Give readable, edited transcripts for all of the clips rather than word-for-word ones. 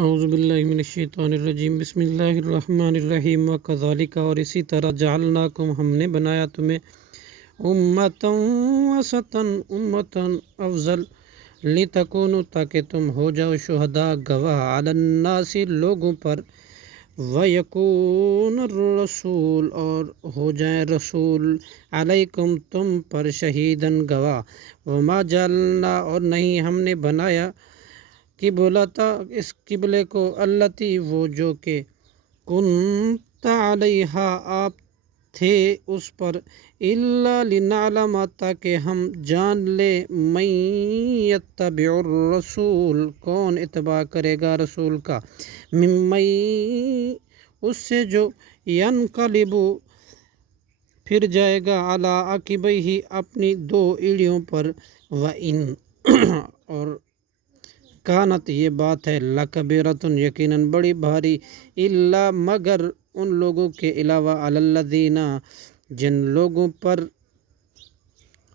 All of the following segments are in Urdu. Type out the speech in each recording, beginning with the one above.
اعوذ باللہ من الشیطان الرجیم، بسم اللہ الرحمن الرحیم۔ وکذالک، اور اسی طرح جعلناکم، ہم نے بنایا تمہیں امتاً وسطاً، امتاً افضل، لتکونوا، تاکہ تم ہو جاؤ شہداء، گواہ، علی الناس، لوگوں پر، ویکون الرسول، اور ہو جائیں رسول، علیکم، تم پر، شہیداً، گواہ۔ وما جعلنا، اور نہیں ہم نے بنایا، قبلتا، اس قبلے کو، التی، وہ جو کہ، کنت علیہا، آپ تھے اس پر، الا لنعلم، تاکہ ہم جان لے، من یتبع الرسول، کون اتباع کرے گا رسول کا، ممن، اس سے جو، ینقلب، پھر جائے گا، علی عقبیہ، اپنی دو ایڑیوں پر، وان، اور کانت، یہ بات ہے، لکبیرۃ، یقیناً بڑی بھاری، الا، مگر ان لوگوں کے علاوہ، علی الذین، جن لوگوں پر،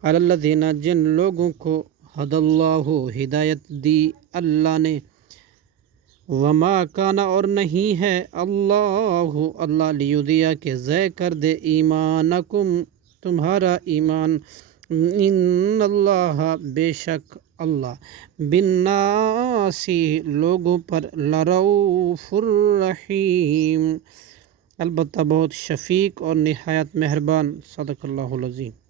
علی الذین، جن لوگوں کو، ہدی اللہ، ہدایت دی اللہ نے، وما کان، اور نہیں ہے، اللہ لیضیع، کہ ضائع کر دے، ایمانکم، تمہارا ایمان، ان اللہ، بے شک اللہ، بالناس، لوگوں پر، لرؤوف الرحیم، البتہ بہت شفیق اور نہایت مہربان۔ صدق اللہ العظیم۔